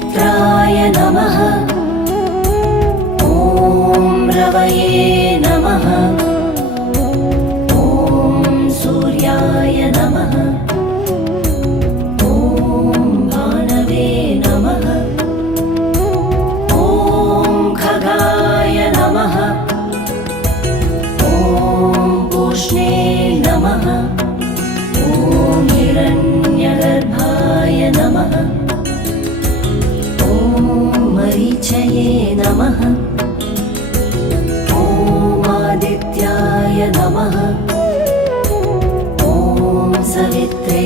सुमित्राय नमः। ॐ रवये नमः। ॐ सूर्याय नमः। ॐ भानवे नमः। ॐ खगाय नमः। ॐ पूष्णे नमः। ॐ हिरण्यगर्भाय नमः। ॐ मरीचये नमः। ॐ आदित्याय नमः। ॐ सवित्रे